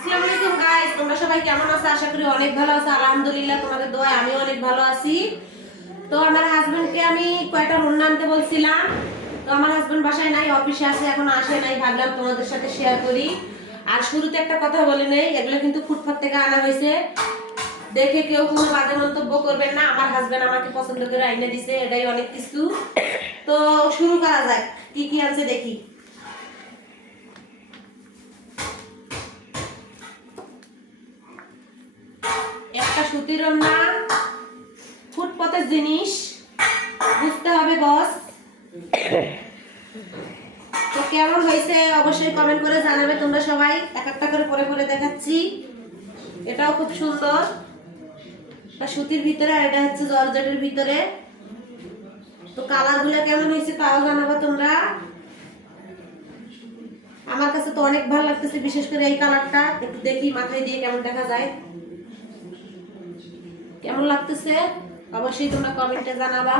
আসসালামু আলাইকুম গাইস, তোমরা সবাই কেমন আছো? আশা করি অনেক ভালো আছো। আলহামদুলিল্লাহ, তোমাদের দোয়ায় আমি অনেক ভালো আছি। তো আমার হাজবেন্ডকে আমি কয়টা রান্না আনতে বলছিলাম, তো আমার হাজবেন্ড বাসায় নাই, অফিসে আছে, এখন আসে নাই। ভাবলাম তোমাদের সাথে শেয়ার করি। আর শুরুতে একটা কথা বলে নেই, এগুলো কিন্তু ফুটপাত থেকে আনা হয়েছে, দেখে কেউ কোনো বাজে মন্তব্য করবেন না। আমার হাজবেন্ড আমাকে পছন্দ করে আইনে দিছে, এটাই অনেক কিছু। তো শুরু করা যাক, কি কি আছে দেখি। একটা সুতির ওড়না, ফুটপাতের জিনিস, বুঝতে হবে বস। তো কেমন হয়েছে অবশ্যই কমেন্ট করে জানাবে তোমরা সবাই। এক একটা করে পরে পরে দেখাচ্ছি। এটাও খুব সুন্দর, এটা সুতির ভিতরে, আর এটা হচ্ছে জর্জেটের ভিতরে। তো কালারগুলো কেমন হয়েছে তাও জানাবো তোমরা। আমার কাছে তো অনেক ভালো লাগতেছে, বিশেষ করে এই কালারটা। একটু দেখি মাথায় দিয়ে কেমন দেখা যায়, কেমন লাগতেছে অবশ্যই তোমরা কমেন্টে জানাবা।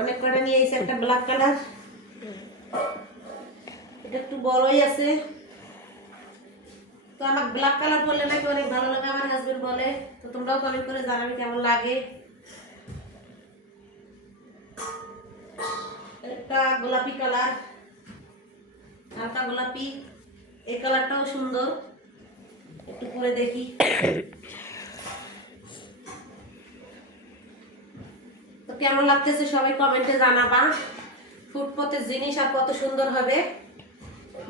অনেক করে নিয়ে এসে একটা ব্ল্যাক কালার, এটা একটু বড়ই আছে। তো আমার ব্ল্যাক কালার পরলে নাকি অনেক ভালো লাগে, আমার হাজবেন্ড বলে। তো তোমরাও কমেন্ট করে জানাবে কেমন লাগে। একটা গোলাপি কালার, হালকা গোলাপি, এই কালারটাও সুন্দর, একটু পরে দেখি। তো কেমন লাগতেছে সবাই কমেন্টে জানাবা। ফুটপাতের জিনিস আর কত সুন্দর হবে,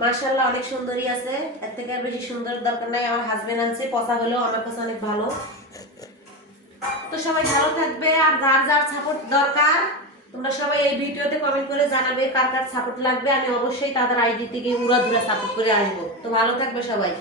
মাশাআল্লাহ অনেক সুন্দরই আছে। এর থেকে আর বেশি সুন্দর দরকার নাই। আমার হাজবেন্ড আনছে, পচা হলেও আমার কাছে অনেক ভালো। তো সবাই ভালো থাকবে, আর যার যার সাপোর্ট দরকার তোমরা সবাই এই ভিডিওতে কমেন্ট করে জানাবে কার কার সাপোর্ট লাগবে। আমি অবশ্যই তাদের আইডি থেকে উড়াধুরা সাপোর্ট করে আসবো। তো ভালো থাকবে সবাই।